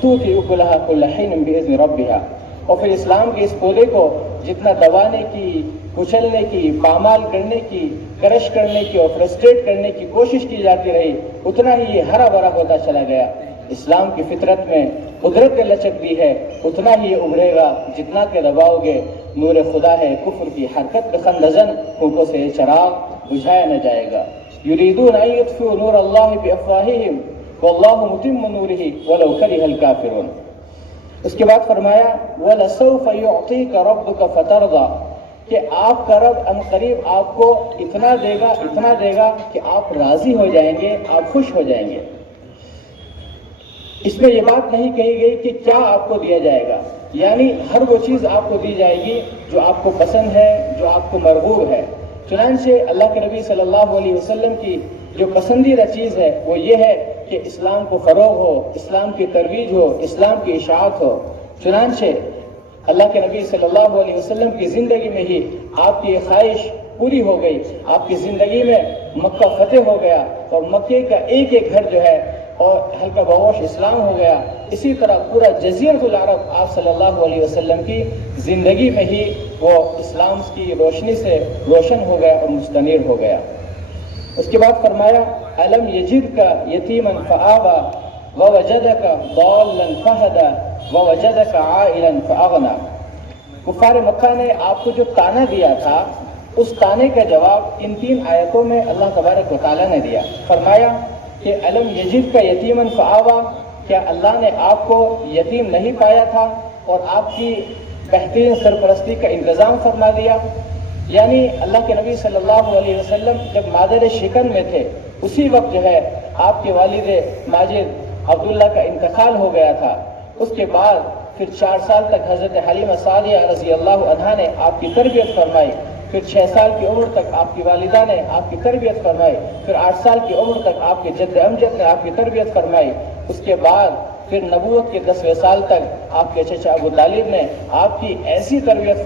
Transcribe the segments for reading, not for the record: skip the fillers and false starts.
توتی اکلہا کل حین باذن ربہا، اور پھر اسلام کے اس پودے کو جتنا دبانے کی، کچلنے کی، پامال کرنے کی، کرش کرنے کی اور فرسٹریٹ کرنے کی کوشش کی جاتی رہی، اتنا ہی یہ ہرا بھرا ہوتا چلا گیا۔ اسلام کی فطرت میں قدرت نے لچک دی ہے، اتنا ہی یہ ابھرے گا جتنا کہ دباؤ گے۔ نور خدا ہے کفر کی حرکت بخندزن، ہوٹوں سے یہ چراغ بجھایا نہ جائے گا۔ یریدون ان یطفئوا نور اللہ بافواہہم واللہ متم نورہ ولو کرہ الکافرون۔ اس کے بعد فرمایا وَلَسَوْفَ يُعْطِيكَ رَبُّكَ فَتَرْضَى، کہ آپ کا رب عنقریب آپ کو اتنا دے گا کہ آپ راضی ہو جائیں گے، آپ خوش ہو جائیں گے۔ اس میں یہ بات نہیں کہی گئی کہ کیا آپ کو دیا جائے گا، یعنی ہر وہ چیز آپ کو دی جائے گی جو آپ کو پسند ہے، جو آپ کو مرغوب ہے۔ چنانچہ اللہ کے نبی صلی اللہ علیہ وسلم کی جو پسندیدہ چیز ہے وہ یہ ہے کہ اسلام کو فروغ ہو، اسلام کی ترویج ہو، اسلام کی اشاعت ہو۔ چنانچہ اللہ کے نبی صلی اللہ علیہ وسلم کی زندگی میں ہی آپ کی خواہش پوری ہو گئی، آپ کی زندگی میں مکہ فتح ہو گیا اور مکے کا ایک ایک گھر جو ہے اور ہلکا بہوش اسلام ہو گیا۔ اسی طرح پورا جزیرۃ العرب آپ صلی اللہ علیہ وسلم کی زندگی میں ہی وہ اسلام کی روشنی سے روشن ہو گیا اور مستنیر ہو گیا۔ اس کے بعد فرمایا الم یجدک یتیما فآوی ووجدک ضالا فہدی ووجدک عائلا فاغنی۔ کفار مکہ نے آپ کو جو طعنہ دیا تھا، اس طعنے کا جواب ان 3 آیتوں میں اللہ تبارک و تعالیٰ نے دیا۔ فرمایا کہ الم یجدک یتیما فآوی، کیا اللہ نے آپ کو یتیم نہیں پایا تھا اور آپ کی بہترین سرپرستی کا انتظام فرما دیا؟ یعنی اللہ کے نبی صلی اللہ علیہ وسلم جب مادر شکن میں تھے، اسی وقت جو ہے آپ کے والد ماجد عبداللہ کا انتقال ہو گیا تھا۔ اس کے بعد پھر 4 سال تک حضرت حلیمہ سعدیہ رضی اللہ عنہا نے آپ کی تربیت فرمائی، پھر 6 سال کی عمر تک آپ کی والدہ نے آپ کی تربیت فرمائی، پھر 8 سال کی عمر تک آپ کے جد امجد نے آپ کی تربیت فرمائی۔ اس کے بعد پھر نبوت کے 10ویں سال تک آپ کے چچا ابو طالب نے آپ کی ایسی تربیت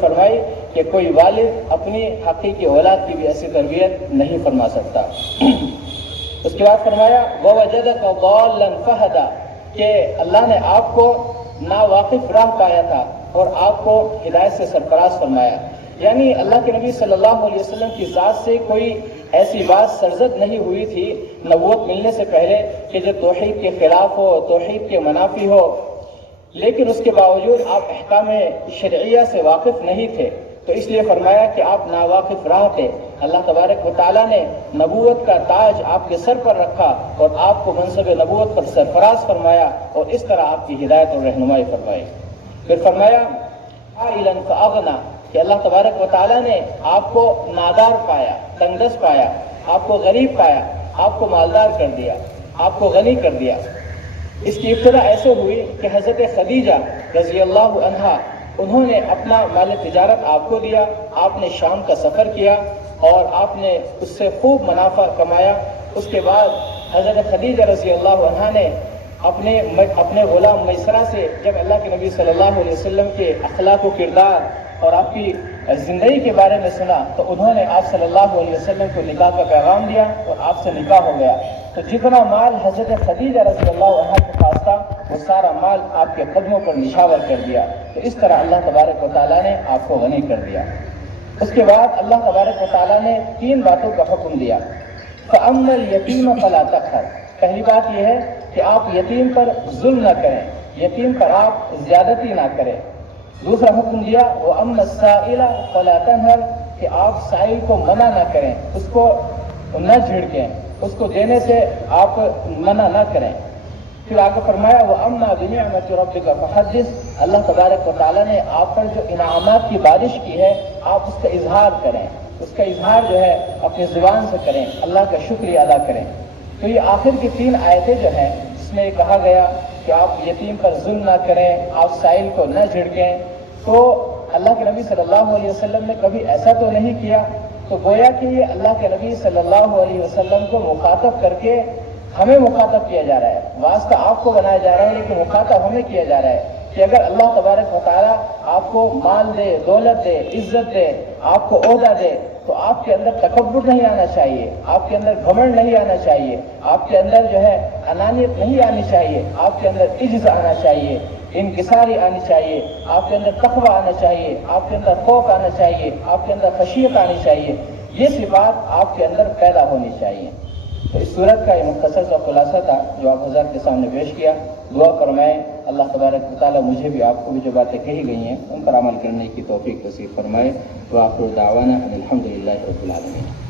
فرمائی کہ کوئی والد اپنی حقیقی اولاد کی بھی ایسی تربیت نہیں فرما سکتا۔ اس کے بعد فرمایا وَوَجَدَكَ ضَالًّا فَهَدَى، کہ اللہ نے آپ کو ناواقف راہ پایا تھا اور آپ کو ہدایت سے سرفراز فرمایا۔ یعنی اللہ کے نبی صلی اللہ علیہ وسلم کی ذات سے کوئی ایسی بات سرزد نہیں ہوئی تھی نبوت ملنے سے پہلے کہ جو توحید کے خلاف ہو، توحید کے منافی ہو، لیکن اس کے باوجود آپ احکام شرعیہ سے واقف نہیں تھے، تو اس لیے فرمایا کہ آپ ناواقف راہ تھے۔ اللہ تبارک و تعالیٰ نے نبوت کا تاج آپ کے سر پر رکھا اور آپ کو منصب نبوت پر سرفراز فرمایا اور اس طرح آپ کی ہدایت اور رہنمائی فرمائی۔ پھر فرمایا عائلا فاغنی، کہ اللہ تبارک و تعالیٰ نے آپ کو نادار پایا، تنگدست پایا، آپ کو غریب پایا، آپ کو مالدار کر دیا، آپ کو غنی کر دیا۔ اس کی ابتدا ایسے ہوئی کہ حضرت خدیجہ رضی اللہ عنہا انہوں نے اپنا مال تجارت آپ کو دیا، آپ نے شام کا سفر کیا اور آپ نے اس سے خوب منافع کمایا۔ اس کے بعد حضرت خدیجہ رضی اللہ عنہا نے اپنے غلام میسرہ سے جب اللہ کے نبی صلی اللہ علیہ وسلم کے اخلاق و کردار اور آپ کی زندگی کے بارے میں سنا تو انہوں نے آپ صلی اللہ علیہ وسلم کو نکاح کا پیغام دیا اور آپ سے نکاح ہو گیا۔ تو جتنا مال حضرت خدیجہ رضی اللہ عنہا کے پاس تھا وہ سارا مال آپ کے قدموں پر نشاور کر دیا۔ تو اس طرح اللہ تبارک و تعالیٰ نے آپ کو غنی کر دیا۔ اس کے بعد اللہ تبارک و تعالیٰ نے 3 باتوں کا حکم دیا۔ فَأَمَّا الْيَتِيمَ فَلَا تَقْهَرْ، پہلی بات یہ ہے کہ آپ یتیم پر ظلم نہ کریں، یتیم پر آپ زیادتی نہ کریں۔ دوسرا حکم دیا وَأَمَّا السَّائِلَ فَلَا تَنْهَرْ، کہ آپ سائل کو منع نہ کریں، اس کو نہ جھڑکیں، اس کو دینے سے آپ منع نہ کریں۔ پھر آگے فرمایا وَأَمَّا بِنِعْمَةِ رَبِّكَ فَحَدِّثْ، اللہ تبارک و تعالیٰ نے آپ پر جو انعامات کی بارش کی ہے آپ اس کا اظہار کریں، اس کا اظہار جو ہے اپنی زبان سے کریں، اللہ کا شکریہ ادا کریں۔ تو یہ آخر کی 3 آیتیں جو ہیں جس میں کہا گیا کہ آپ یتیم پر ظلم نہ کریں، آپ سائل کو نہ جھڑکیں، تو اللہ کے نبی صلی اللہ علیہ وسلم نے کبھی ایسا تو نہیں کیا، تو گویا کہ یہ اللہ کے نبی صلی اللہ علیہ وسلم کو مخاطب کر کے ہمیں مخاطب کیا جا رہا ہے، واسطہ آپ کو بنایا جا رہا ہے لیکن مخاطب ہمیں کیا جا رہا ہے کہ اگر اللہ تبارک و تعالیٰ آپ کو مال دے، دولت دے، عزت دے، آپ کو عہدہ دے، تو آپ کے اندر تکبر نہیں آنا چاہیے، آپ کے اندر گھمنڈ نہیں آنا چاہیے، آپ کے اندر جو ہے انانیت نہیں آنی چاہیے، آپ کے اندر عجز آنا چاہیے، انکساری آنی چاہیے، آپ کے اندر تقویٰ آنا چاہیے، آپ کے اندر خوف آنا چاہیے، آپ کے اندر خشیت آنی چاہیے، یہ صفات آپ کے اندر پیدا ہونی چاہیے۔ تو اس صورت کا یہ مختصر سا خلاصہ تھا جو آپ حضرات کے سامنے پیش کیا۔ دعا فرمائیں اللہ تبارک و تعالیٰ مجھے بھی آپ کو بھی جو باتیں کہی گئی ہیں ان پر عمل کرنے کی توفیق نصیب فرمائے۔ وآخر دعوانا ان الحمد للہ رب العالمین۔